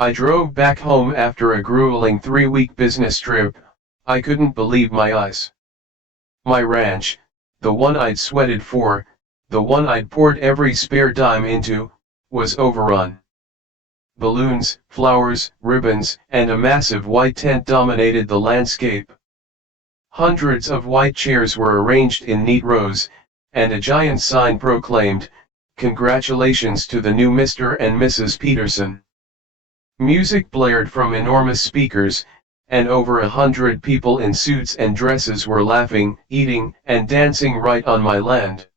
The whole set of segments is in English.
I drove back home after a grueling 3-week business trip. I couldn't believe my eyes. My ranch, the one I'd sweated for, the one I'd poured every spare dime into, was overrun. Balloons, flowers, ribbons, and a massive white tent dominated the landscape. Hundreds of white chairs were arranged in neat rows, and a giant sign proclaimed, "Congratulations to the new Mr. and Mrs. Peterson." Music blared from enormous speakers, and over 100 people in suits and dresses were laughing, eating, and dancing right on my land.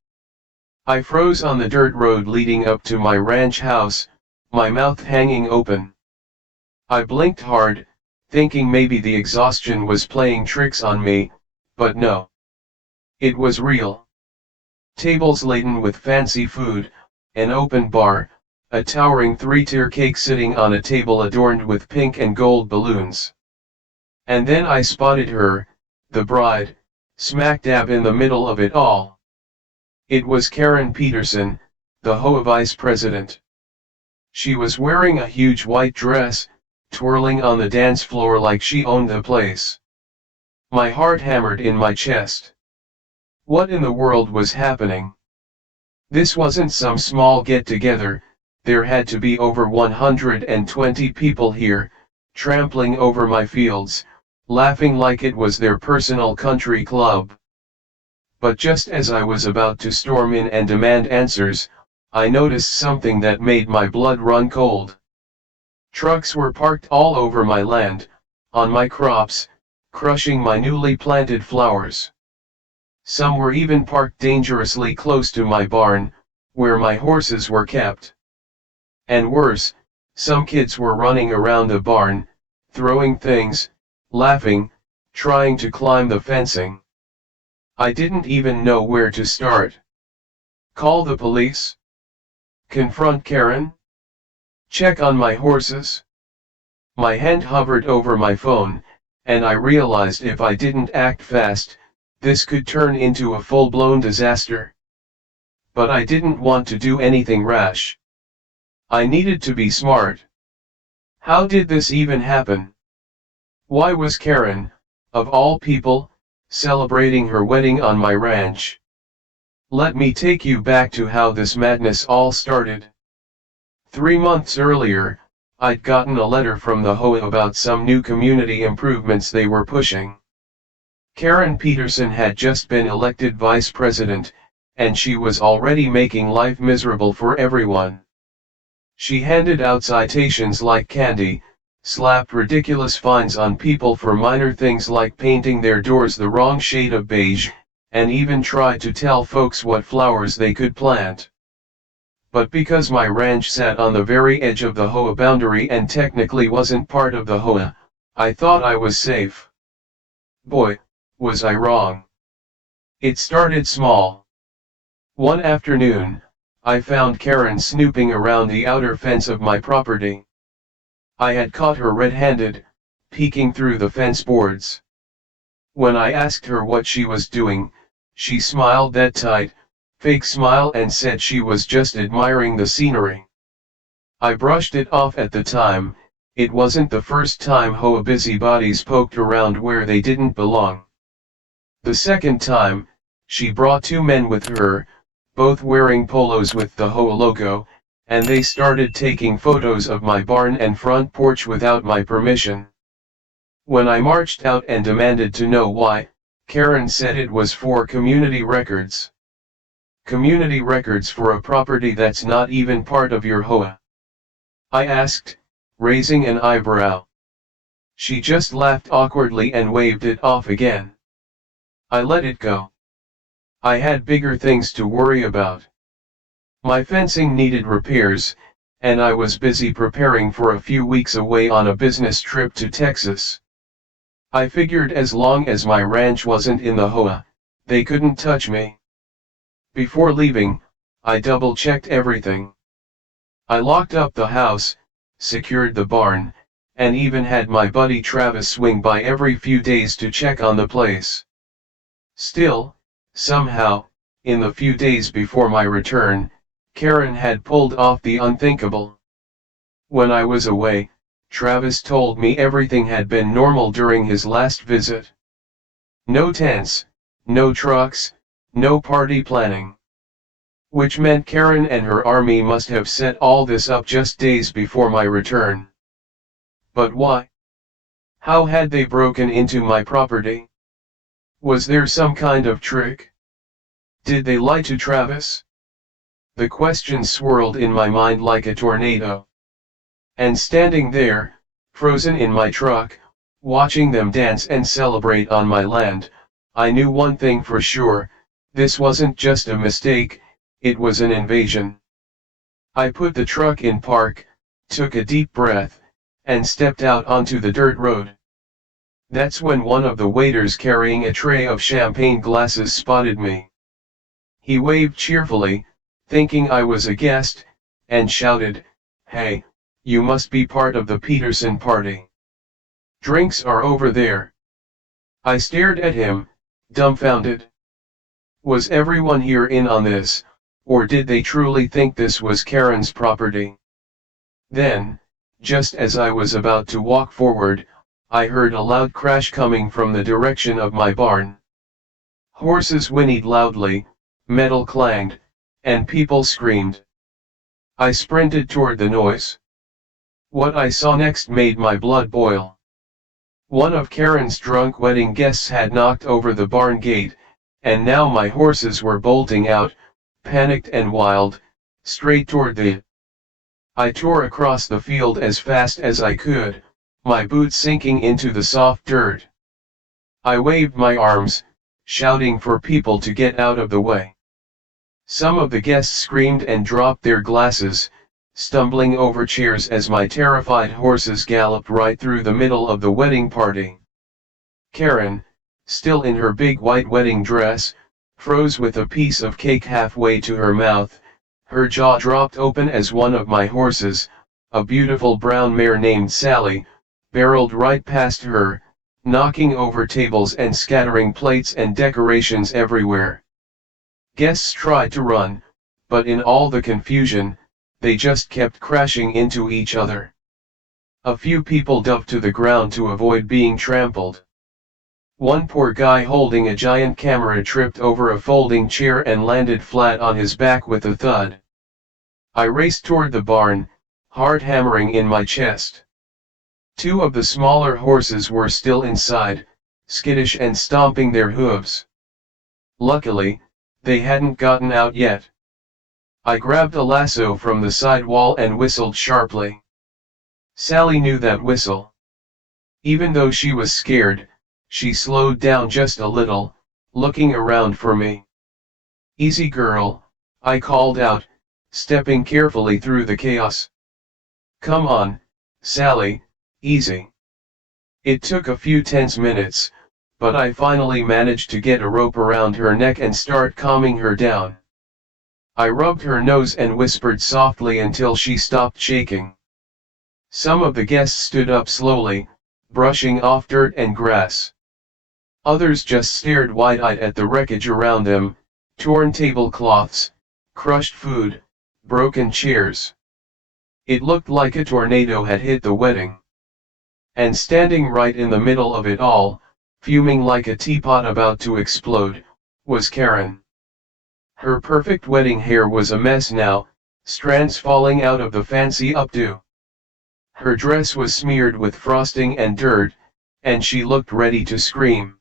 I froze on the dirt road leading up to my ranch house, my mouth hanging open. I blinked hard, thinking maybe the exhaustion was playing tricks on me, but no. It was real. Tables laden with fancy food, an open bar, a towering 3-tier cake sitting on a table adorned with pink and gold balloons. And then I spotted her, the bride, smack dab in the middle of it all. It was Karen Peterson, the HOA vice president. She was wearing a huge white dress, twirling on the dance floor like she owned the place. My heart hammered in my chest. What in the world was happening? This wasn't some small get-together, there had to be over 120 people here, trampling over my fields, laughing like it was their personal country club. But just as I was about to storm in and demand answers, I noticed something that made my blood run cold. Trucks were parked all over my land, on my crops, crushing my newly planted flowers. Some were even parked dangerously close to my barn, where my horses were kept. And worse, some kids were running around the barn, throwing things, laughing, trying to climb the fencing. I didn't even know where to start. Call the police? Confront Karen? Check on my horses? My hand hovered over my phone, and I realized if I didn't act fast, this could turn into a full-blown disaster. But I didn't want to do anything rash. I needed to be smart. How did this even happen? Why was Karen, of all people, celebrating her wedding on my ranch? Let me take you back to how this madness all started. 3 months earlier, I'd gotten a letter from the HOA about some new community improvements they were pushing. Karen Peterson had just been elected vice president, and she was already making life miserable for everyone. She handed out citations like candy, slapped ridiculous fines on people for minor things like painting their doors the wrong shade of beige, and even tried to tell folks what flowers they could plant. But because my ranch sat on the very edge of the HOA boundary and technically wasn't part of the HOA, I thought I was safe. Boy, was I wrong. It started small. One afternoon, I found Karen snooping around the outer fence of my property. I had caught her red-handed, peeking through the fence boards. When I asked her what she was doing, she smiled that tight, fake smile and said she was just admiring the scenery. I brushed it off at the time. It wasn't the first time HOA busybodies poked around where they didn't belong. The second time, she brought 2 men with her, both wearing polos with the HOA logo, and they started taking photos of my barn and front porch without my permission. When I marched out and demanded to know why, Karen said it was for community records. Community records for a property that's not even part of your HOA? I asked, raising an eyebrow. She just laughed awkwardly and waved it off again. I let it go. I had bigger things to worry about. My fencing needed repairs, and I was busy preparing for a few weeks away on a business trip to Texas. I figured as long as my ranch wasn't in the HOA, they couldn't touch me. Before leaving, I double-checked everything. I locked up the house, secured the barn, and even had my buddy Travis swing by every few days to check on the place. Still, somehow, in the few days before my return, Karen had pulled off the unthinkable. When I was away, Travis told me everything had been normal during his last visit. No tents, no trucks, no party planning. Which meant Karen and her army must have set all this up just days before my return. But why? How had they broken into my property? Was there some kind of trick? Did they lie to Travis? The questions swirled in my mind like a tornado. And standing there, frozen in my truck, watching them dance and celebrate on my land, I knew one thing for sure: this wasn't just a mistake, it was an invasion. I put the truck in park, took a deep breath, and stepped out onto the dirt road. That's when one of the waiters carrying a tray of champagne glasses spotted me. He waved cheerfully, thinking I was a guest, and shouted, "Hey, you must be part of the Peterson party. Drinks are over there." I stared at him, dumbfounded. Was everyone here in on this, or did they truly think this was Karen's property? Then, just as I was about to walk forward, I heard a loud crash coming from the direction of my barn. Horses whinnied loudly, metal clanged, and people screamed. I sprinted toward the noise. What I saw next made my blood boil. One of Karen's drunk wedding guests had knocked over the barn gate, and now my horses were bolting out, panicked and wild, straight toward the. I tore across the field as fast as I could, my boots sinking into the soft dirt. I waved my arms, shouting for people to get out of the way. Some of the guests screamed and dropped their glasses, stumbling over chairs as my terrified horses galloped right through the middle of the wedding party. Karen, still in her big white wedding dress, froze with a piece of cake halfway to her mouth. Her jaw dropped open as one of my horses, a beautiful brown mare named Sally, barreled right past her, knocking over tables and scattering plates and decorations everywhere. Guests tried to run, but in all the confusion, they just kept crashing into each other. A few people dove to the ground to avoid being trampled. One poor guy holding a giant camera tripped over a folding chair and landed flat on his back with a thud. I raced toward the barn, heart hammering in my chest. Two of the smaller horses were still inside, skittish and stomping their hooves. Luckily, they hadn't gotten out yet. I grabbed a lasso from the side wall and whistled sharply. Sally knew that whistle. Even though she was scared, she slowed down just a little, looking around for me. "Easy girl," I called out, stepping carefully through the chaos. "Come on, Sally, easy." It took a few tense minutes, but I finally managed to get a rope around her neck and start calming her down. I rubbed her nose and whispered softly until she stopped shaking. Some of the guests stood up slowly, brushing off dirt and grass. Others just stared wide-eyed at the wreckage around them: torn tablecloths, crushed food, broken chairs. It looked like a tornado had hit the wedding. And standing right in the middle of it all, fuming like a teapot about to explode, was Karen. Her perfect wedding hair was a mess now, strands falling out of the fancy updo. Her dress was smeared with frosting and dirt, and she looked ready to scream.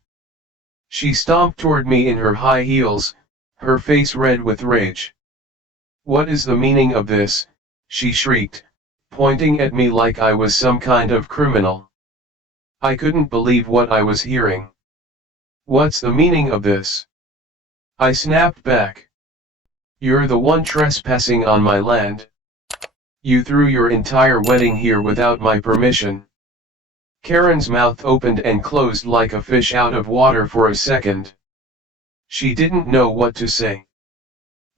She stomped toward me in her high heels, her face red with rage. "What is the meaning of this?" she shrieked, pointing at me like I was some kind of criminal. I couldn't believe what I was hearing. "What's the meaning of this?" I snapped back. "You're the one trespassing on my land. You threw your entire wedding here without my permission." Karen's mouth opened and closed like a fish out of water for a second. She didn't know what to say.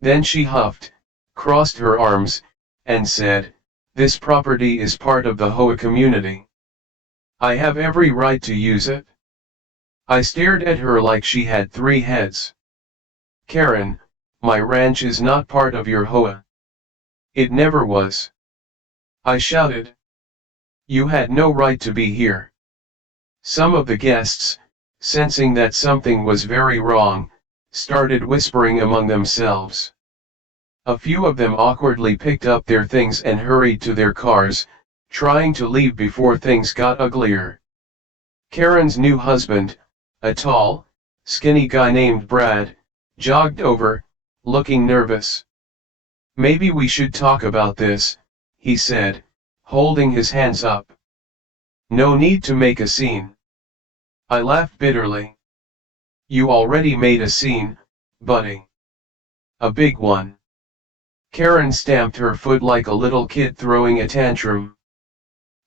Then she huffed, crossed her arms, and said, "This property is part of the HOA community. I have every right to use it." I stared at her like she had three heads. "Karen, my ranch is not part of your HOA. It never was," I shouted. You had no right to be here. Some of the guests, sensing that something was very wrong, started whispering among themselves. A few of them awkwardly picked up their things and hurried to their cars, trying to leave before things got uglier. Karen's new husband, a tall, skinny guy named Brad, jogged over, looking nervous. "Maybe we should talk about this," he said, holding his hands up. "No need to make a scene." I laughed bitterly. "You already made a scene, buddy. A big one." Karen stamped her foot like a little kid throwing a tantrum.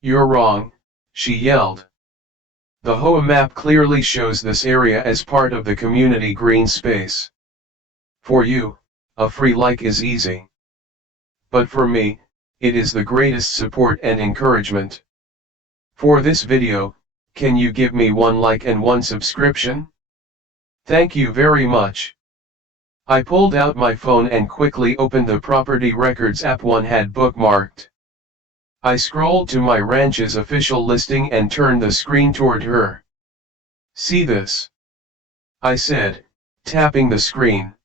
"You're wrong," she yelled. "The HOA map clearly shows this area as part of the community green space. For you, a free like is easy. But for me, it is the greatest support and encouragement. For this video, can you give me 1 like and 1 subscription? Thank you very much." I pulled out my phone and quickly opened the property records app one had bookmarked. I scrolled to my ranch's official listing and turned the screen toward her. "See this?" I said, tapping the screen.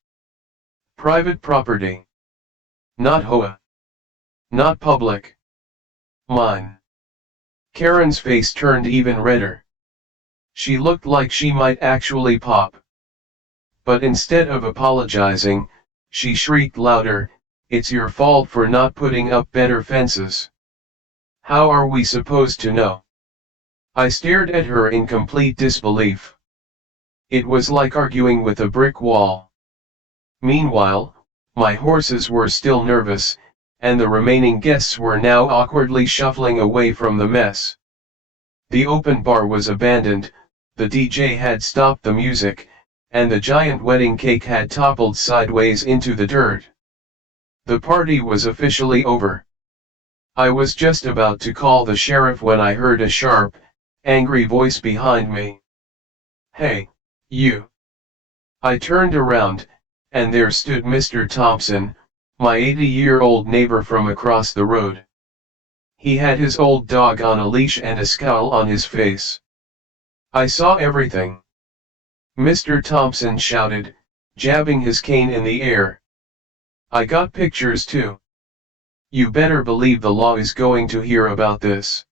"Private property. Not HOA. Not public. Mine." Karen's face turned even redder. She looked like she might actually pop. But instead of apologizing, she shrieked louder, "It's your fault for not putting up better fences. How are we supposed to know?" I stared at her in complete disbelief. It was like arguing with a brick wall. Meanwhile, my horses were still nervous, and the remaining guests were now awkwardly shuffling away from the mess. The open bar was abandoned, the DJ had stopped the music, and the giant wedding cake had toppled sideways into the dirt. The party was officially over. I was just about to call the sheriff when I heard a sharp, angry voice behind me. "Hey, you!" I turned around, and there stood Mr. Thompson, my 80-year-old neighbor from across the road. He had his old dog on a leash and a scowl on his face. I saw everything. Mr. Thompson shouted, jabbing his cane in the air. "I got pictures too. You better believe the law is going to hear about this."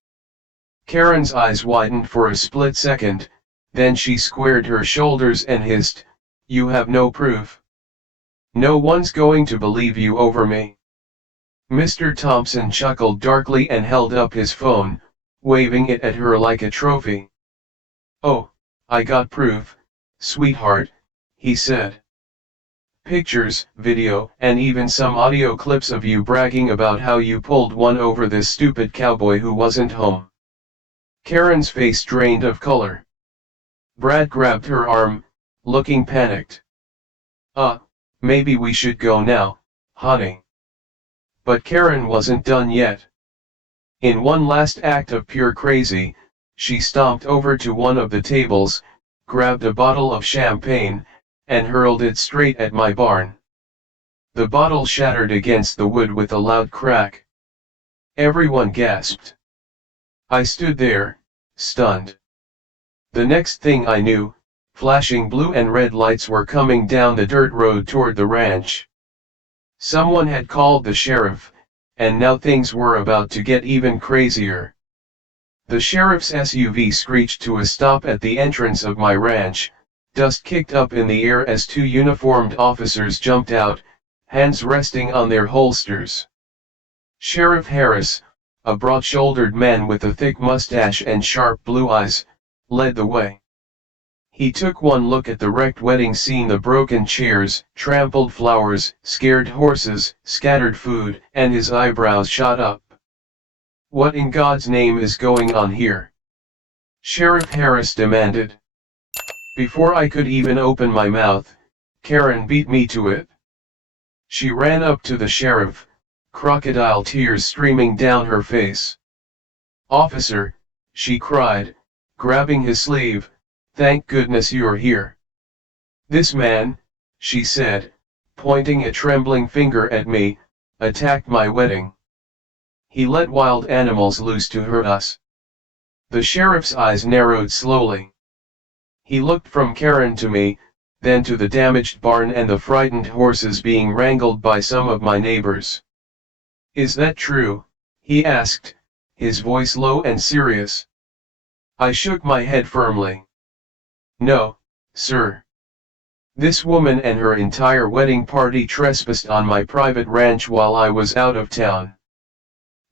Karen's eyes widened for a split second, then she squared her shoulders and hissed, "You have no proof. No one's going to believe you over me." Mr. Thompson chuckled darkly and held up his phone, waving it at her like a trophy. "Oh, I got proof, sweetheart," he said. "Pictures, video, and even some audio clips of you bragging about how you pulled one over this stupid cowboy who wasn't home." Karen's face drained of color. Brad grabbed her arm, looking panicked. Maybe we should go now, honey." But Karen wasn't done yet. In one last act of pure crazy, she stomped over to one of the tables, grabbed a bottle of champagne, and hurled it straight at my barn. The bottle shattered against the wood with a loud crack. Everyone gasped. I stood there, stunned. The next thing I knew, flashing blue and red lights were coming down the dirt road toward the ranch. Someone had called the sheriff, and now things were about to get even crazier. The sheriff's SUV screeched to a stop at the entrance of my ranch, dust kicked up in the air as 2 uniformed officers jumped out, hands resting on their holsters. Sheriff Harris, a broad-shouldered man with a thick mustache and sharp blue eyes, led the way. He took one look at the wrecked wedding scene, the broken chairs, trampled flowers, scared horses, scattered food, and his eyebrows shot up. "What in God's name is going on here?" Sheriff Harris demanded. Before I could even open my mouth, Karen beat me to it. She ran up to the sheriff, crocodile tears streaming down her face. "Officer," she cried, grabbing his sleeve, "thank goodness you're here. This man," she said, pointing a trembling finger at me, "attacked my wedding. He let wild animals loose to hurt us. The sheriff's eyes narrowed slowly. He looked from Karen to me, then to the damaged barn and the frightened horses being wrangled by some of my neighbors. "Is that true?" he asked, his voice low and serious. I shook my head firmly. "No, sir. This woman and her entire wedding party trespassed on my private ranch while I was out of town.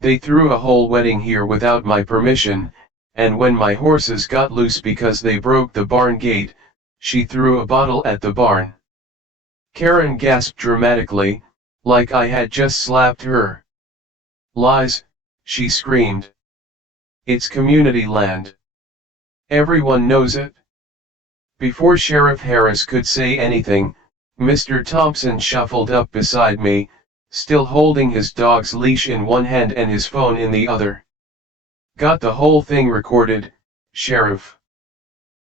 They threw a whole wedding here without my permission, and when my horses got loose because they broke the barn gate, she threw a bottle at the barn." Karen gasped dramatically, like I had just slapped her. "Lies," she screamed. "It's community land. Everyone knows it." Before Sheriff Harris could say anything, Mr. Thompson shuffled up beside me, still holding his dog's leash in one hand and his phone in the other. "Got the whole thing recorded, Sheriff,"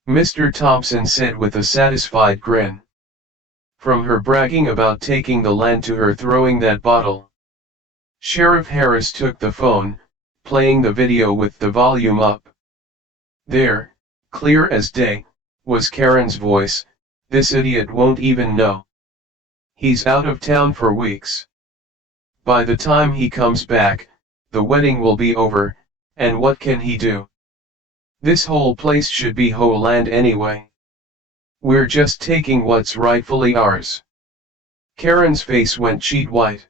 Mr. Thompson said with a satisfied grin. "From her bragging about taking the land to her throwing that bottle." Sheriff Harris took the phone, playing the video with the volume up. "There, clear as day," was Karen's voice. "This idiot won't even know. He's out of town for weeks. By the time he comes back, the wedding will be over, and what can he do? This whole place should be HOA land anyway. We're just taking what's rightfully ours." Karen's face went sheet white.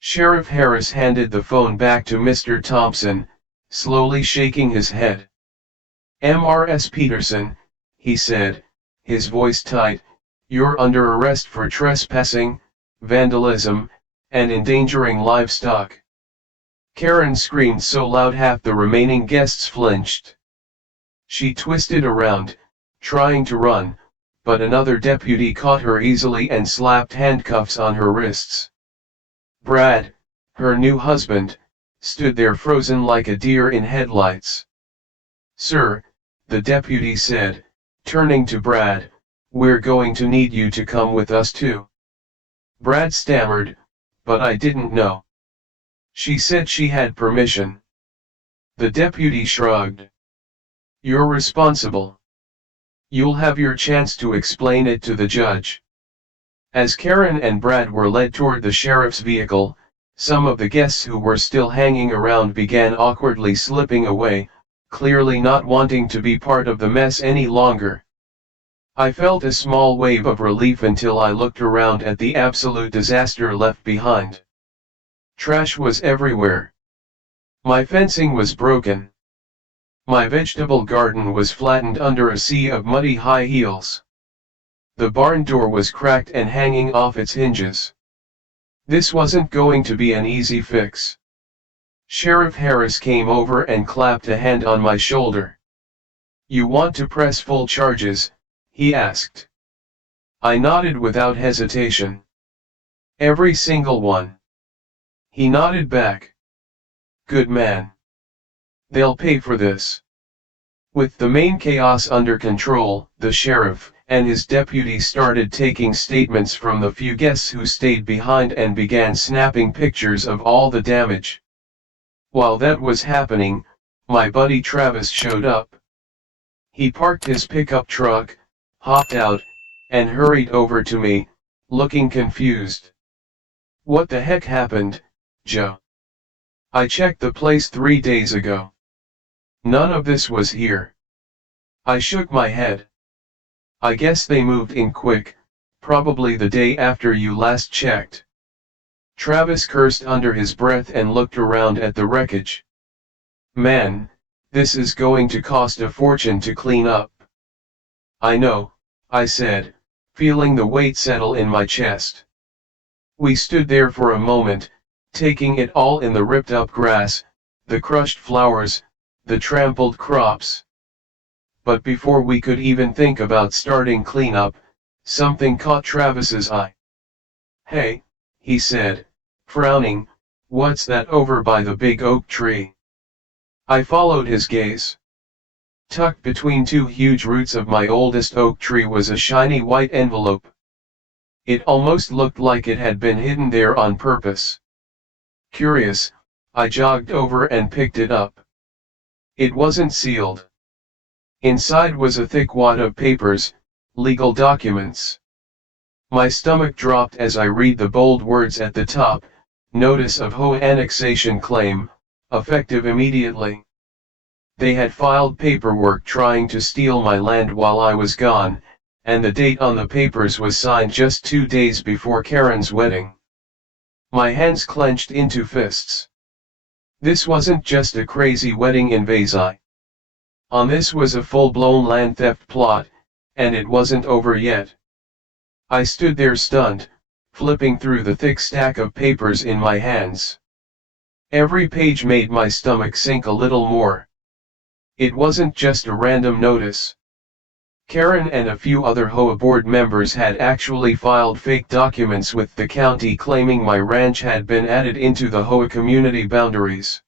Sheriff Harris handed the phone back to Mr. Thompson, slowly shaking his head. "Mrs. Peterson," he said, his voice tight, "you're under arrest for trespassing, vandalism, and endangering livestock." Karen screamed so loud half the remaining guests flinched. She twisted around, trying to run, but another deputy caught her easily and slapped handcuffs on her wrists. Brad, her new husband, stood there frozen like a deer in headlights. "Sir," the deputy said, turning to Brad, "we're going to need you to come with us too." Brad stammered, "But I didn't know. She said she had permission." The deputy shrugged. "You're responsible. You'll have your chance to explain it to the judge." As Karen and Brad were led toward the sheriff's vehicle, some of the guests who were still hanging around began awkwardly slipping away, clearly not wanting to be part of the mess any longer. I felt a small wave of relief until I looked around at the absolute disaster left behind. Trash was everywhere. My fencing was broken. My vegetable garden was flattened under a sea of muddy high heels. The barn door was cracked and hanging off its hinges. This wasn't going to be an easy fix. Sheriff Harris came over and clapped a hand on my shoulder. "You want to press full charges?" he asked. I nodded without hesitation. "Every single one." He nodded back. "Good man. They'll pay for this." With the main chaos under control, the sheriff and his deputy started taking statements from the few guests who stayed behind and began snapping pictures of all the damage. While that was happening, my buddy Travis showed up. He parked his pickup truck, hopped out, and hurried over to me, looking confused. "What the heck happened, Joe? I checked the place 3 days ago. None of this was here." I shook my head. "I guess they moved in quick, probably the day after you last checked." Travis cursed under his breath and looked around at the wreckage. "Man, this is going to cost a fortune to clean up." "I know," I said, feeling the weight settle in my chest. We stood there for a moment, taking it all in: the ripped up grass, the crushed flowers, the trampled crops. But before we could even think about starting cleanup, something caught Travis's eye. "Hey," he said, frowning, "what's that over by the big oak tree?" I followed his gaze. Tucked between two huge roots of my oldest oak tree was a shiny white envelope. It almost looked like it had been hidden there on purpose. Curious, I jogged over and picked it up. It wasn't sealed. Inside was a thick wad of papers, legal documents. My stomach dropped as I read the bold words at the top, Notice of HOA Annexation Claim, effective immediately. They had filed paperwork trying to steal my land while I was gone, and the date on the papers was signed just 2 days before Karen's wedding. My hands clenched into fists. This wasn't just a crazy wedding invasion. On this was a full-blown land theft plot, and it wasn't over yet. I stood there stunned, flipping through the thick stack of papers in my hands. Every page made my stomach sink a little more. It wasn't just a random notice. Karen and a few other HOA board members had actually filed fake documents with the county claiming my ranch had been added into the HOA community boundaries.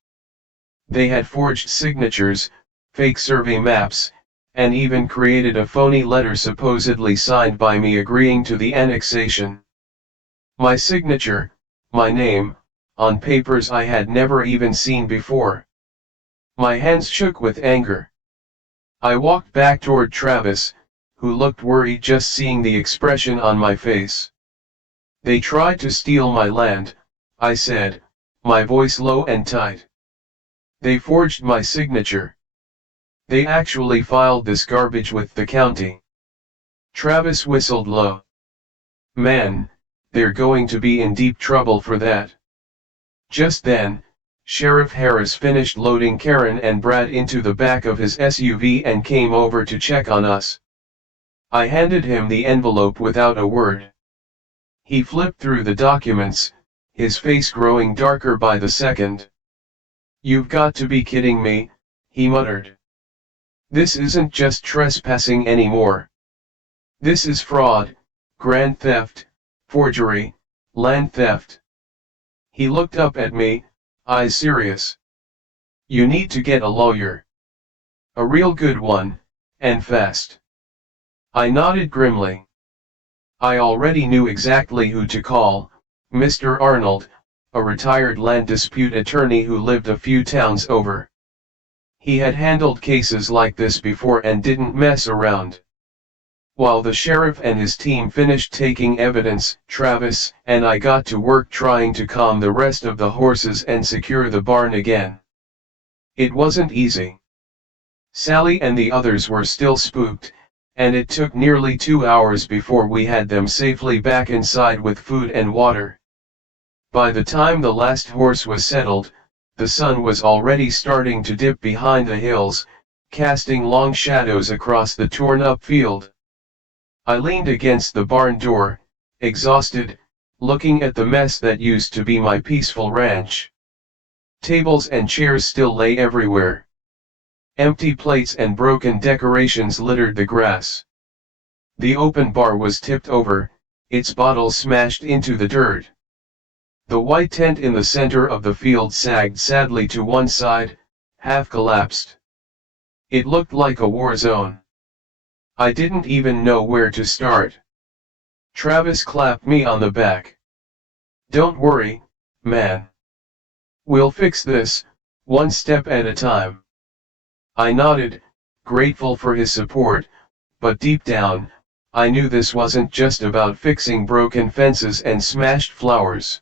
They had forged signatures, fake survey maps, and even created a phony letter supposedly signed by me agreeing to the annexation. My signature, my name, on papers I had never even seen before. My hands shook with anger. I walked back toward Travis, who looked worried just seeing the expression on my face. They tried to steal my land, I said, my voice low and tight. They forged my signature. They actually filed this garbage with the county. Travis whistled low. Man, they're going to be in deep trouble for that. Just then, Sheriff Harris finished loading Karen and Brad into the back of his SUV and came over to check on us. I handed him the envelope without a word. He flipped through the documents, his face growing darker by the second. "You've got to be kidding me," he muttered. "This isn't just trespassing anymore. This is fraud, grand theft, forgery, land theft." He looked up at me, eyes serious. "You need to get a lawyer. A real good one, and fast." I nodded grimly. I already knew exactly who to call, Mr. Arnold, a retired land dispute attorney who lived a few towns over. He had handled cases like this before and didn't mess around. While the sheriff and his team finished taking evidence, Travis and I got to work trying to calm the rest of the horses and secure the barn again. It wasn't easy. Sally and the others were still spooked, and it took nearly 2 hours before we had them safely back inside with food and water. By the time the last horse was settled, the sun was already starting to dip behind the hills, casting long shadows across the torn-up field. I leaned against the barn door, exhausted, looking at the mess that used to be my peaceful ranch. Tables and chairs still lay everywhere. Empty plates and broken decorations littered the grass. The open bar was tipped over, its bottles smashed into the dirt. The white tent in the center of the field sagged sadly to one side, half collapsed. It looked like a war zone. I didn't even know where to start. Travis clapped me on the back. "Don't worry, man. We'll fix this, one step at a time." I nodded, grateful for his support, but deep down, I knew this wasn't just about fixing broken fences and smashed flowers.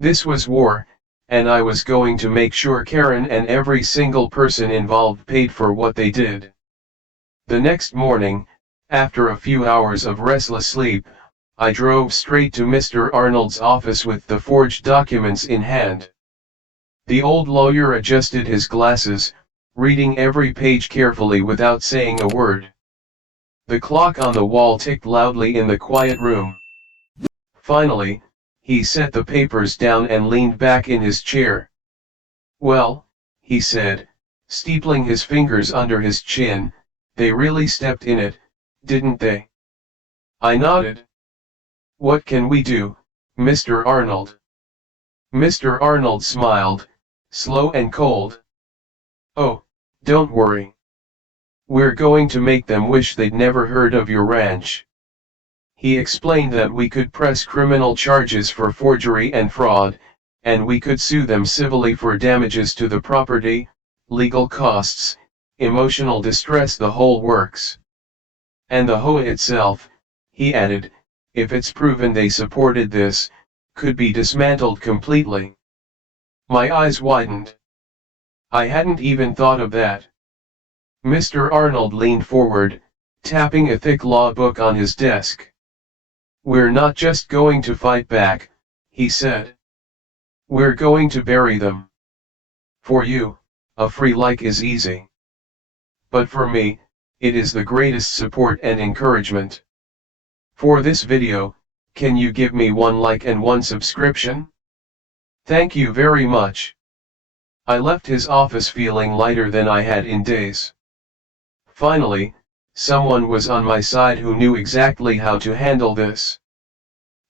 This was war, and I was going to make sure Karen and every single person involved paid for what they did. The next morning, after a few hours of restless sleep, I drove straight to Mr. Arnold's office with the forged documents in hand. The old lawyer adjusted his glasses, reading every page carefully without saying a word. The clock on the wall ticked loudly in the quiet room. Finally, he set the papers down and leaned back in his chair. "Well," he said, steepling his fingers under his chin, "they really stepped in it, didn't they?" I nodded. "What can we do, Mr. Arnold?" Mr. Arnold smiled, slow and cold. "Oh, don't worry. We're going to make them wish they'd never heard of your ranch." He explained that we could press criminal charges for forgery and fraud, and we could sue them civilly for damages to the property, legal costs, emotional distress, the whole works. And the HOA itself, he added, if it's proven they supported this, could be dismantled completely. My eyes widened. I hadn't even thought of that. Mr. Arnold leaned forward, tapping a thick law book on his desk. We're not just going to fight back, he said. We're going to bury them. For you, a free like is easy. But for me, it is the greatest support and encouragement. For this video, can you give me 1 like and 1 subscription? Thank you very much. I left his office feeling lighter than I had in days. Finally, someone was on my side who knew exactly how to handle this.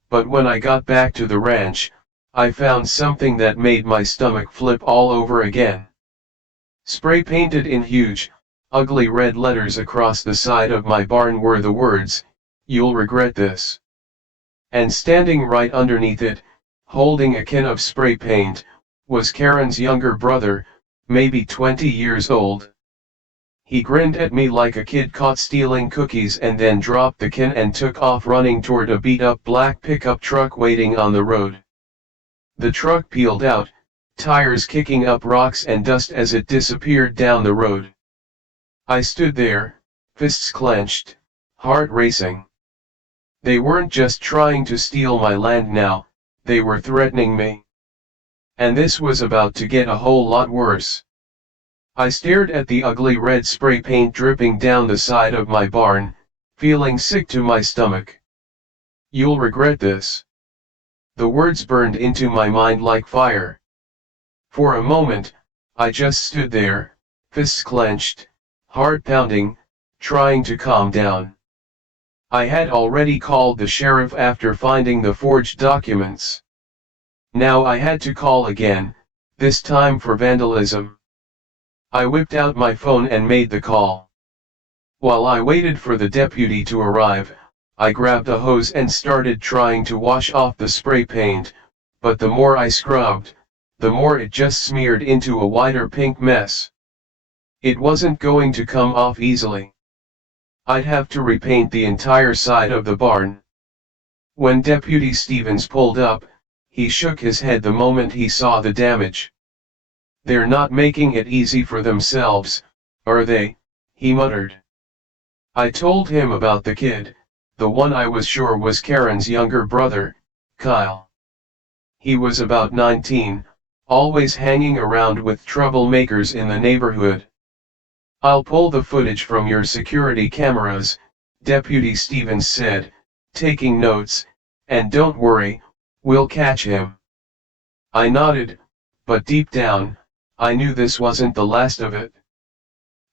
But when I got back to the ranch, I found something that made my stomach flip all over again. Spray painted in huge, ugly red letters across the side of my barn were the words, "You'll regret this." And standing right underneath it, holding a can of spray paint, was Karen's younger brother, maybe 20 years old. He grinned at me like a kid caught stealing cookies and then dropped the can and took off running toward a beat-up black pickup truck waiting on the road. The truck peeled out, tires kicking up rocks and dust as it disappeared down the road. I stood there, fists clenched, heart racing. They weren't just trying to steal my land now, they were threatening me. And this was about to get a whole lot worse. I stared at the ugly red spray paint dripping down the side of my barn, feeling sick to my stomach. You'll regret this. The words burned into my mind like fire. For a moment, I just stood there, fists clenched, heart pounding, trying to calm down. I had already called the sheriff after finding the forged documents. Now I had to call again, this time for vandalism. I whipped out my phone and made the call. While I waited for the deputy to arrive, I grabbed a hose and started trying to wash off the spray paint, but the more I scrubbed, the more it just smeared into a wider pink mess. It wasn't going to come off easily. I'd have to repaint the entire side of the barn. When Deputy Stevens pulled up, he shook his head the moment he saw the damage. "They're not making it easy for themselves, are they?" he muttered. I told him about the kid, the one I was sure was Karen's younger brother, Kyle. He was about 19, always hanging around with troublemakers in the neighborhood. "I'll pull the footage from your security cameras," Deputy Stevens said, taking notes, "and don't worry, we'll catch him." I nodded, but deep down, I knew this wasn't the last of it.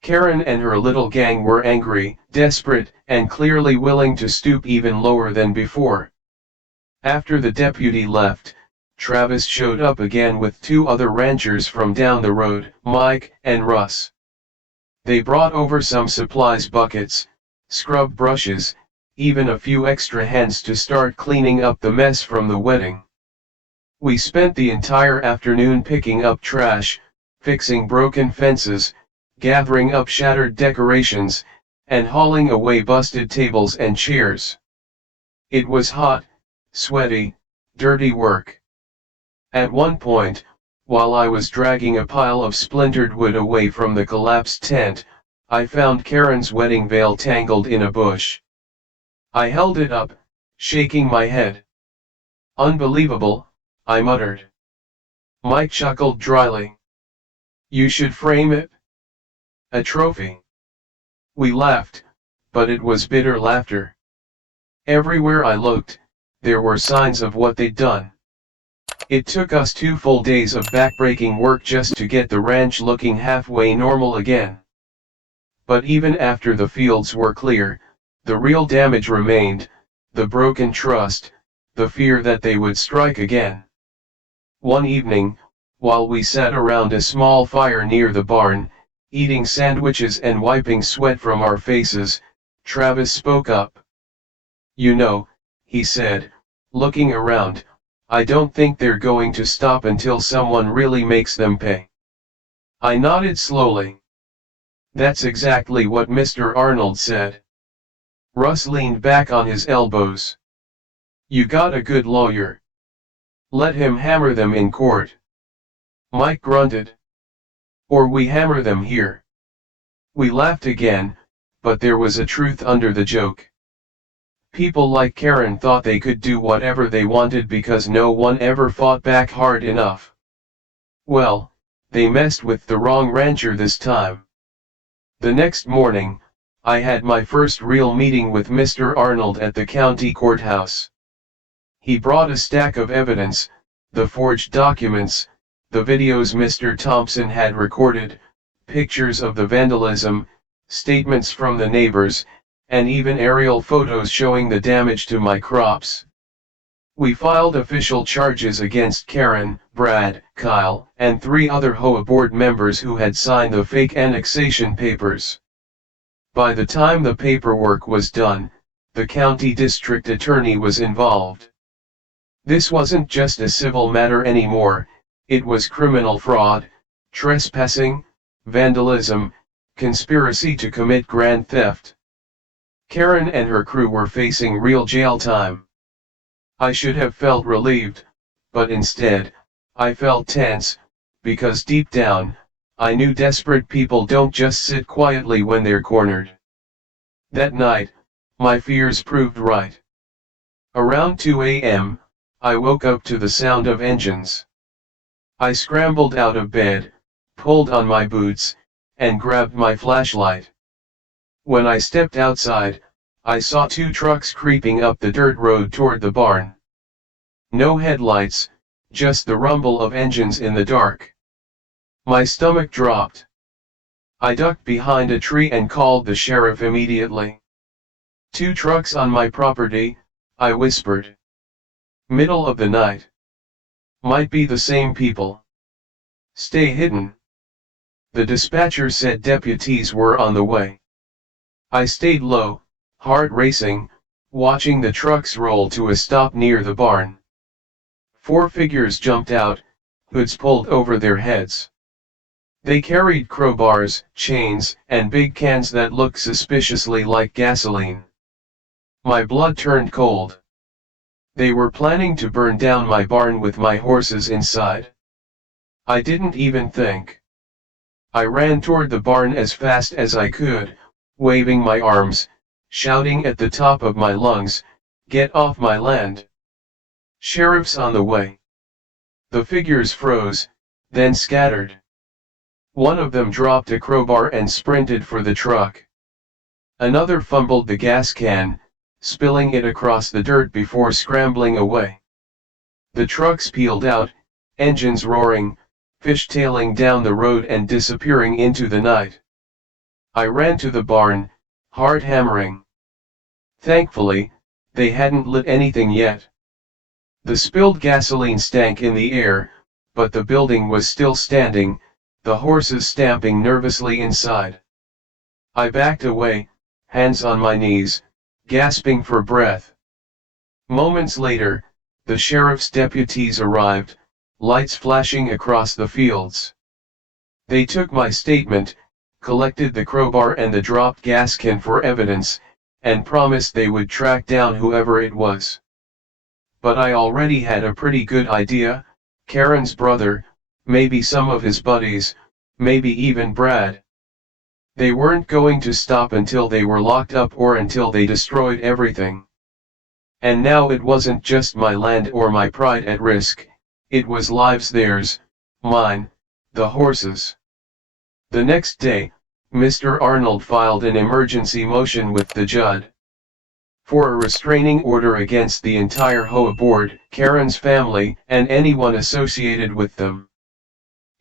Karen and her little gang were angry, desperate, and clearly willing to stoop even lower than before. After the deputy left, Travis showed up again with 2 other ranchers from down the road, Mike and Russ. They brought over some supplies, buckets, scrub brushes, even a few extra hands to start cleaning up the mess from the wedding. We spent the entire afternoon picking up trash, fixing broken fences, gathering up shattered decorations, and hauling away busted tables and chairs. It was hot, sweaty, dirty work. At one point, while I was dragging a pile of splintered wood away from the collapsed tent, I found Karen's wedding veil tangled in a bush. I held it up, shaking my head. "Unbelievable," I muttered. Mike chuckled dryly. "You should frame it. A trophy." We laughed, but it was bitter laughter. Everywhere I looked, there were signs of what they'd done. It took us 2 full days of backbreaking work just to get the ranch looking halfway normal again. But even after the fields were clear, the real damage remained, the broken trust, the fear that they would strike again. One evening, while we sat around a small fire near the barn, eating sandwiches and wiping sweat from our faces, Travis spoke up. "You know," he said, looking around, I don't think they're going to stop until someone really makes them pay. I nodded slowly. That's exactly what Mr. Arnold said. Russ leaned back on his elbows. You got a good lawyer. Let him hammer them in court. Mike grunted. Or we hammer them here. We laughed again, but there was a truth under the joke. People like Karen thought they could do whatever they wanted because no one ever fought back hard enough. Well, they messed with the wrong rancher this time. The next morning, I had my first real meeting with Mr. Arnold at the county courthouse. He brought a stack of evidence, the forged documents, the videos Mr. Thompson had recorded, pictures of the vandalism, statements from the neighbors, and even aerial photos showing the damage to my crops. We filed official charges against Karen, Brad, Kyle, and 3 other HOA board members who had signed the fake annexation papers. By the time the paperwork was done, the county district attorney was involved. This wasn't just a civil matter anymore, it was criminal fraud, trespassing, vandalism, conspiracy to commit grand theft. Karen and her crew were facing real jail time. I should have felt relieved, but instead, I felt tense, because deep down, I knew desperate people don't just sit quietly when they're cornered. That night, my fears proved right. Around 2 a.m., I woke up to the sound of engines. I scrambled out of bed, pulled on my boots, and grabbed my flashlight. When I stepped outside, I saw 2 trucks creeping up the dirt road toward the barn. No headlights, just the rumble of engines in the dark. My stomach dropped. I ducked behind a tree and called the sheriff immediately. 2 trucks on my property, I whispered. Middle of the night. Might be the same people. Stay hidden. The dispatcher said deputies were on the way. I stayed low, heart racing, watching the trucks roll to a stop near the barn. 4 figures jumped out, hoods pulled over their heads. They carried crowbars, chains, and big cans that looked suspiciously like gasoline. My blood turned cold. They were planning to burn down my barn with my horses inside. I didn't even think. I ran toward the barn as fast as I could, waving my arms, shouting at the top of my lungs, "Get off my land! Sheriff's on the way!" The figures froze, then scattered. One of them dropped a crowbar and sprinted for the truck. Another fumbled the gas can, spilling it across the dirt before scrambling away. The trucks peeled out, engines roaring, fishtailing down the road and disappearing into the night. I ran to the barn, heart hammering. Thankfully, they hadn't lit anything yet. The spilled gasoline stank in the air, but the building was still standing, the horses stamping nervously inside. I backed away, hands on my knees, gasping for breath. Moments later, the sheriff's deputies arrived, lights flashing across the fields. They took my statement, collected the crowbar and the dropped gas can for evidence, and promised they would track down whoever it was. But I already had a pretty good idea: Karen's brother, maybe some of his buddies, maybe even Brad. They weren't going to stop until they were locked up or until they destroyed everything. And now it wasn't just my land or my pride at risk, it was lives, theirs, mine, the horses. The next day, Mr. Arnold filed an emergency motion with the judge for a restraining order against the entire HOA board, Karen's family, and anyone associated with them.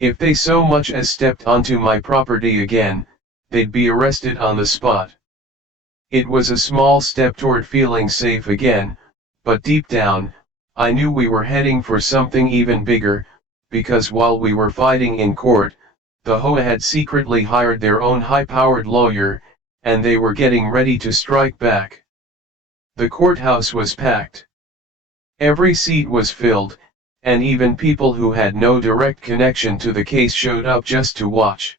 If they so much as stepped onto my property again, they'd be arrested on the spot. It was a small step toward feeling safe again, but deep down, I knew we were heading for something even bigger, because while we were fighting in court, the HOA had secretly hired their own high-powered lawyer, and they were getting ready to strike back. The courthouse was packed. Every seat was filled, and even people who had no direct connection to the case showed up just to watch.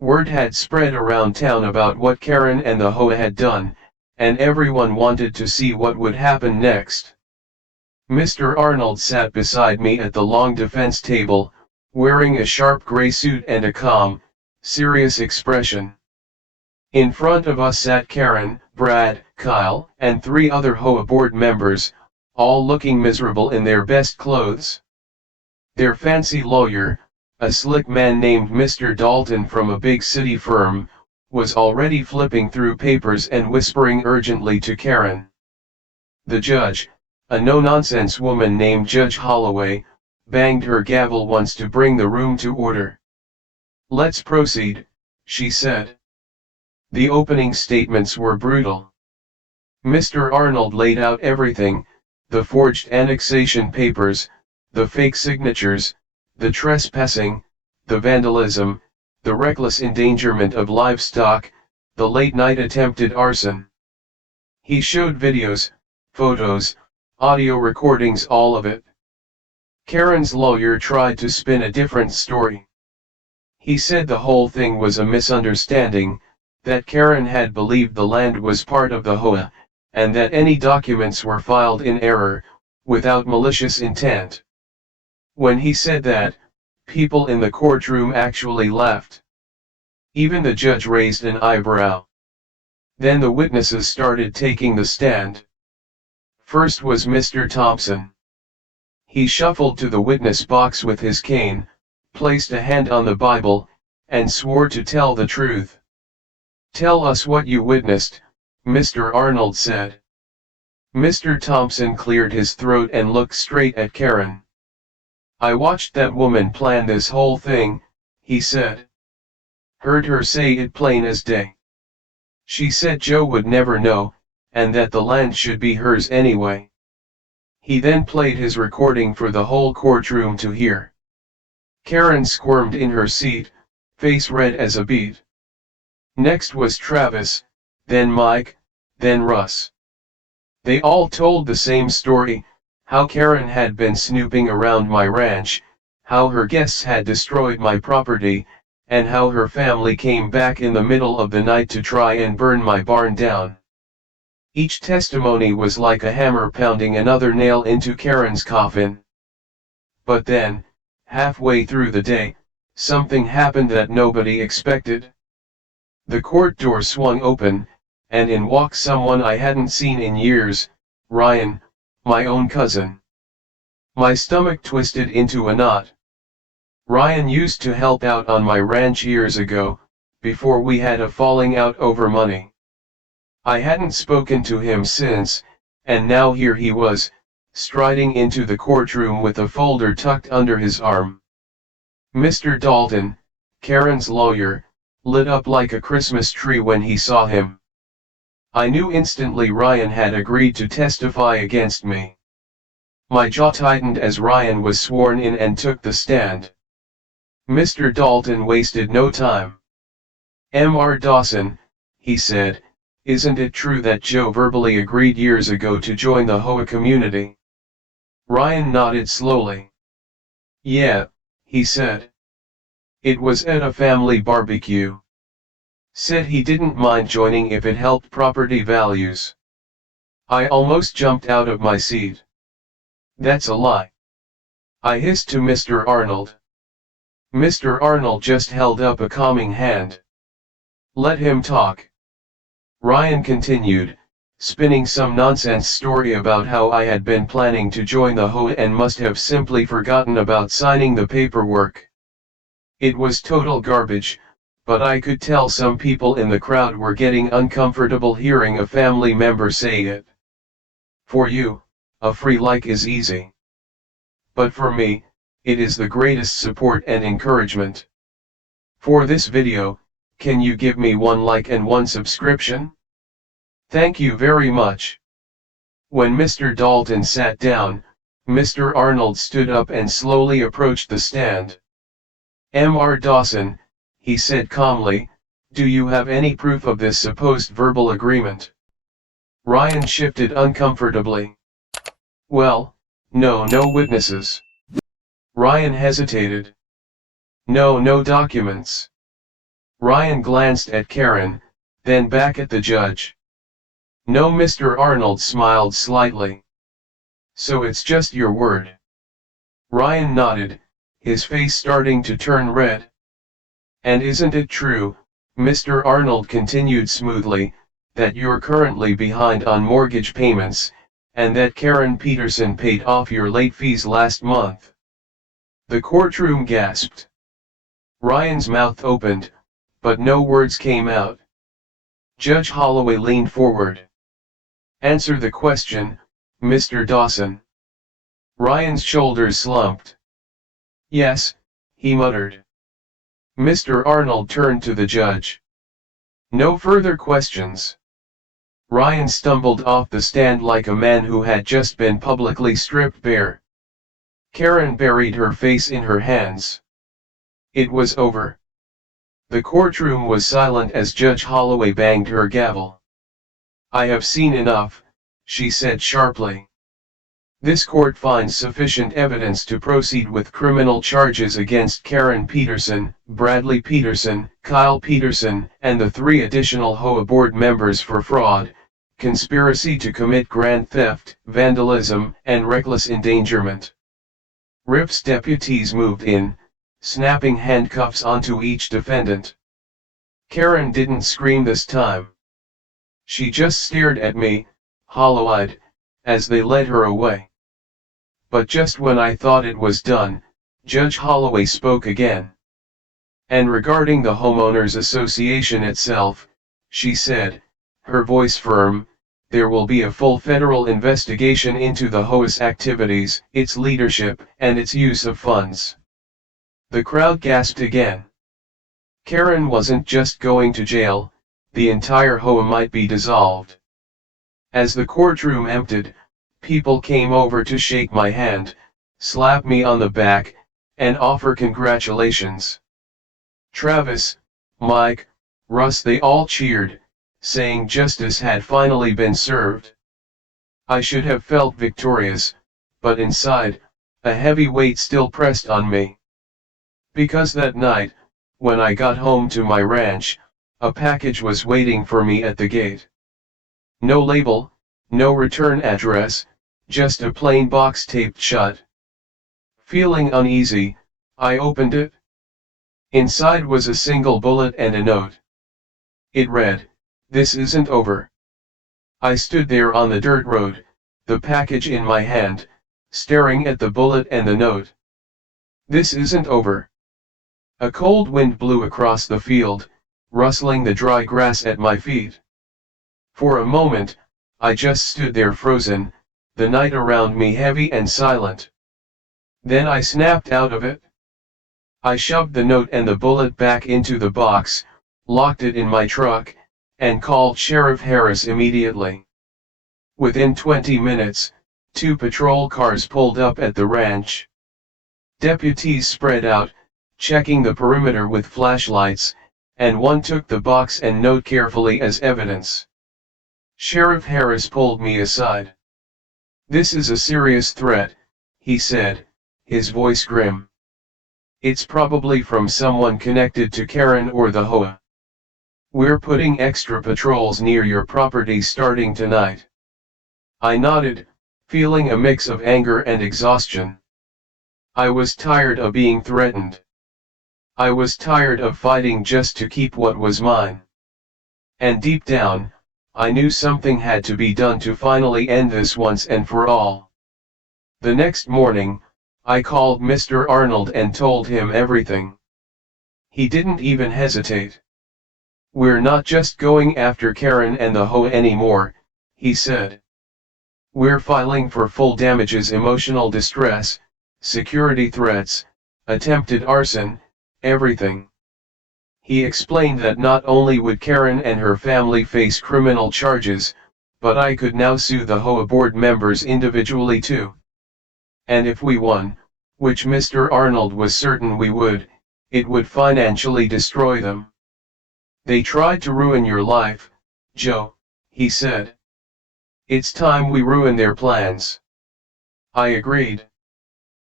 Word had spread around town about what Karen and the HOA had done, and everyone wanted to see what would happen next. Mr. Arnold sat beside me at the long defense table, wearing a sharp gray suit and a calm, serious expression. In front of us sat Karen, Brad, Kyle, and 3 other HOA board members, all looking miserable in their best clothes. Their fancy lawyer, a slick man named Mr. Dalton from a big city firm, was already flipping through papers and whispering urgently to Karen. The judge, a no-nonsense woman named Judge Holloway, banged her gavel once to bring the room to order. "Let's proceed," she said. The opening statements were brutal. Mr. Arnold laid out everything: the forged annexation papers, the fake signatures, the trespassing, the vandalism, the reckless endangerment of livestock, the late-night attempted arson. He showed videos, photos, audio recordings, all of it. Karen's lawyer tried to spin a different story. He said the whole thing was a misunderstanding, that Karen had believed the land was part of the HOA, and that any documents were filed in error, without malicious intent. When he said that, people in the courtroom actually laughed. Even the judge raised an eyebrow. Then the witnesses started taking the stand. First was Mr. Thompson. He shuffled to the witness box with his cane, placed a hand on the Bible, and swore to tell the truth. "Tell us what you witnessed," Mr. Arnold said. Mr. Thompson cleared his throat and looked straight at Karen. "I watched that woman plan this whole thing," he said. "Heard her say it plain as day. She said Joe would never know, and that the land should be hers anyway." He then played his recording for the whole courtroom to hear. Karen squirmed in her seat, face red as a beet. Next was Travis, then Mike, then Russ. They all told the same story: how Karen had been snooping around my ranch, how her guests had destroyed my property, and how her family came back in the middle of the night to try and burn my barn down. Each testimony was like a hammer pounding another nail into Karen's coffin. But then, halfway through the day, something happened that nobody expected. The court door swung open, and in walked someone I hadn't seen in years: Ryan, my own cousin. My stomach twisted into a knot. Ryan used to help out on my ranch years ago, before we had a falling out over money. I hadn't spoken to him since, and now here he was, striding into the courtroom with a folder tucked under his arm. Mr. Dalton, Karen's lawyer, lit up like a Christmas tree when he saw him. I knew instantly Ryan had agreed to testify against me. My jaw tightened as Ryan was sworn in and took the stand. Mr. Dalton wasted no time. "Mr. Dawson," he said, "isn't it true that Joe verbally agreed years ago to join the HOA community?" Ryan nodded slowly. "Yeah," he said. "It was at a family barbecue. Said he didn't mind joining if it helped property values." I almost jumped out of my seat. "That's a lie," I hissed to Mr. Arnold. Mr. Arnold just held up a calming hand. "Let him talk." Ryan continued, spinning some nonsense story about how I had been planning to join the HOA and must have simply forgotten about signing the paperwork. It was total garbage, but I could tell some people in the crowd were getting uncomfortable hearing a family member say it. For you, a free like is easy. But for me, it is the greatest support and encouragement. For this video, can you give me 1 like and 1 subscription? Thank you very much. When Mr. Dalton sat down, Mr. Arnold stood up and slowly approached the stand. "Mr. Dawson," he said calmly, "do you have any proof of this supposed verbal agreement?" Ryan shifted uncomfortably. Well, no witnesses. Ryan hesitated. No documents. Ryan glanced at Karen, then back at the judge. No, Mr. Arnold smiled slightly. So it's just your word. Ryan nodded, his face starting to turn red. And isn't it true, Mr. Arnold continued smoothly, that you're currently behind on mortgage payments, and that Karen Peterson paid off your late fees last month? The courtroom gasped. Ryan's mouth opened, but no words came out. Judge Holloway leaned forward. Answer the question, Mr. Dawson. Ryan's shoulders slumped. Yes, he muttered. Mr. Arnold turned to the judge. No further questions. Ryan stumbled off the stand like a man who had just been publicly stripped bare. Karen buried her face in her hands. It was over. The courtroom was silent as Judge Holloway banged her gavel. I have seen enough, she said sharply. This court finds sufficient evidence to proceed with criminal charges against Karen Peterson, Bradley Peterson, Kyle Peterson, and the 3 additional HOA board members for fraud, conspiracy to commit grand theft, vandalism, and reckless endangerment. RIP's deputies moved in, snapping handcuffs onto each defendant. Karen didn't scream this time. She just stared at me, hollow-eyed, as they led her away. But just when I thought it was done, Judge Holloway spoke again. And regarding the Homeowners Association itself, she said, her voice firm, there will be a full federal investigation into the HOA's activities, its leadership, and its use of funds. The crowd gasped again. Karen wasn't just going to jail, the entire HOA might be dissolved. As the courtroom emptied, people came over to shake my hand, slap me on the back, and offer congratulations. Travis, Mike, Russ, they all cheered, saying justice had finally been served. I should have felt victorious, but inside, a heavy weight still pressed on me. Because that night, when I got home to my ranch, a package was waiting for me at the gate. No label, no return address, just a plain box taped shut. Feeling uneasy, I opened it. Inside was a single bullet and a note. It read, "This isn't over." I stood there on the dirt road, the package in my hand, staring at the bullet and the note. This isn't over. A cold wind blew across the field, rustling the dry grass at my feet. For a moment, I just stood there frozen, the night around me heavy and silent. Then I snapped out of it. I shoved the note and the bullet back into the box, locked it in my truck, and called Sheriff Harris immediately. Within 20 minutes, 2 patrol cars pulled up at the ranch. Deputies spread out, checking the perimeter with flashlights, and one took the box and note carefully as evidence. Sheriff Harris pulled me aside. "This is a serious threat," he said, his voice grim. "It's probably from someone connected to Karen or the HOA. We're putting extra patrols near your property starting tonight." I nodded, feeling a mix of anger and exhaustion. I was tired of being threatened. I was tired of fighting just to keep what was mine. And deep down, I knew something had to be done to finally end this once and for all. The next morning, I called Mr. Arnold and told him everything. He didn't even hesitate. "We're not just going after Karen and the HOA anymore," he said. "We're filing for full damages, emotional distress, security threats, attempted arson, everything." He explained that not only would Karen and her family face criminal charges, but I could now sue the HOA board members individually too. And if we won, which Mr. Arnold was certain we would, it would financially destroy them. "They tried to ruin your life, Joe," he said. "It's time we ruin their plans." I agreed.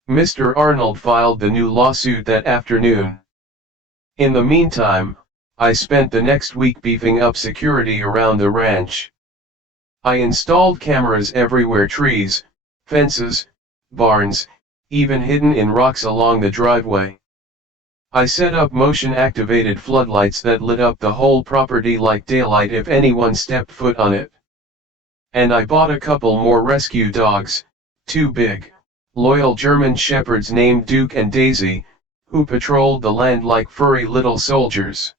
Mr. Arnold filed the new lawsuit that afternoon. In the meantime, I spent the next week beefing up security around the ranch. I installed cameras everywhere: trees, fences, barns, even hidden in rocks along the driveway. I set up motion-activated floodlights that lit up the whole property like daylight if anyone stepped foot on it. And I bought a couple more rescue dogs, 2 big, loyal German shepherds named Duke and Daisy, who patrolled the land like furry little soldiers.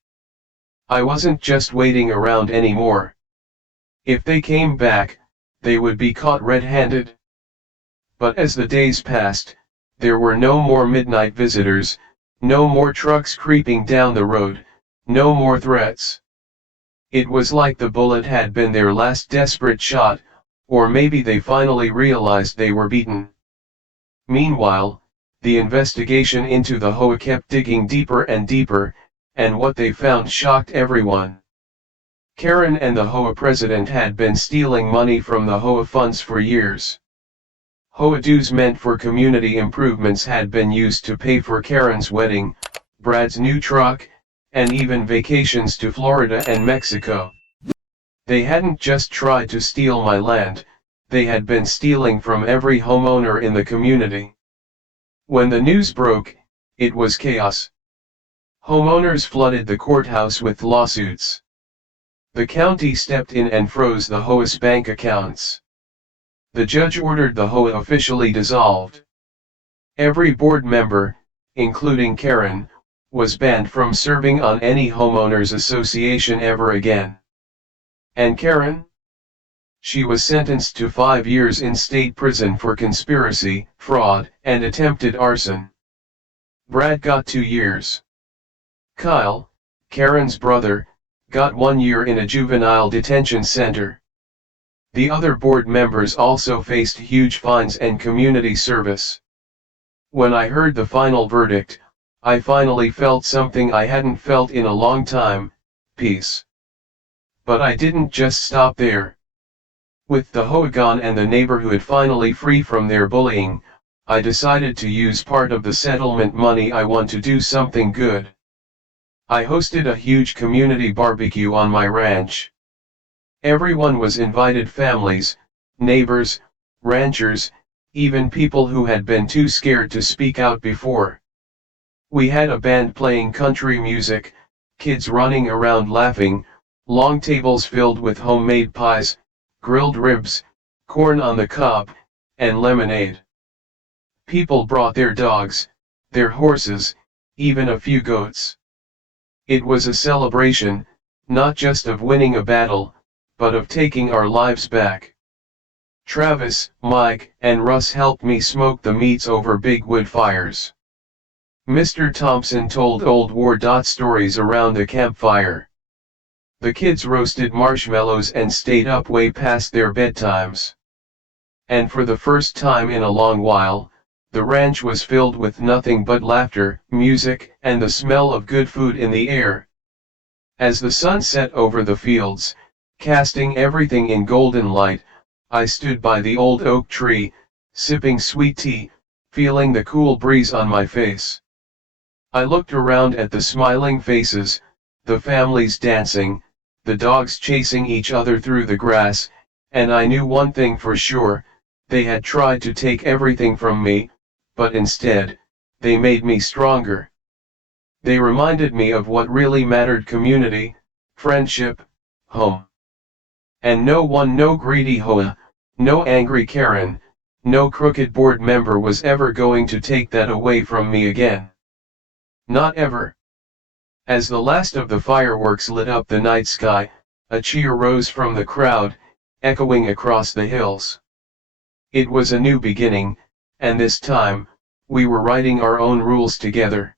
I wasn't just waiting around anymore. If they came back, they would be caught red-handed. But as the days passed, there were no more midnight visitors, no more trucks creeping down the road, no more threats. It was like the bullet had been their last desperate shot, or maybe they finally realized they were beaten. Meanwhile, the investigation into the HOA kept digging deeper and deeper, and what they found shocked everyone. Karen and the HOA president had been stealing money from the HOA funds for years. HOA dues meant for community improvements had been used to pay for Karen's wedding, Brad's new truck, and even vacations to Florida and Mexico. They hadn't just tried to steal my land, they had been stealing from every homeowner in the community. When the news broke, it was chaos. Homeowners flooded the courthouse with lawsuits. The county stepped in and froze the HOA's bank accounts. The judge ordered the HOA officially dissolved. Every board member, including Karen, was banned from serving on any homeowners association ever again. And Karen? She was sentenced to 5 years in state prison for conspiracy, fraud, and attempted arson. Brad got 2 years. Kyle, Karen's brother, got 1 year in a juvenile detention center. The other board members also faced huge fines and community service. When I heard the final verdict, I finally felt something I hadn't felt in a long time: peace. But I didn't just stop there. With the HOA gone and the neighborhood finally free from their bullying, I decided to use part of the settlement money I won to do something good. I hosted a huge community barbecue on my ranch. Everyone was invited: families, neighbors, ranchers, even people who had been too scared to speak out before. We had a band playing country music, kids running around laughing, long tables filled with homemade pies, grilled ribs, corn on the cob, and lemonade. People brought their dogs, their horses, even a few goats. It was a celebration, not just of winning a battle, but of taking our lives back. Travis, Mike, and Russ helped me smoke the meats over big wood fires. Mr. Thompson told old war stories around the campfire. The kids roasted marshmallows and stayed up way past their bedtimes. And for the first time in a long while, the ranch was filled with nothing but laughter, music, and the smell of good food in the air. As the sun set over the fields, casting everything in golden light, I stood by the old oak tree, sipping sweet tea, feeling the cool breeze on my face. I looked around at the smiling faces, the families dancing, the dogs chasing each other through the grass, and I knew one thing for sure: they had tried to take everything from me, but instead, they made me stronger. They reminded me of what really mattered: community, friendship, home. And no greedy HOA, no angry Karen, no crooked board member was ever going to take that away from me again. Not ever. As the last of the fireworks lit up the night sky, a cheer rose from the crowd, echoing across the hills. It was a new beginning, and this time, we were writing our own rules together.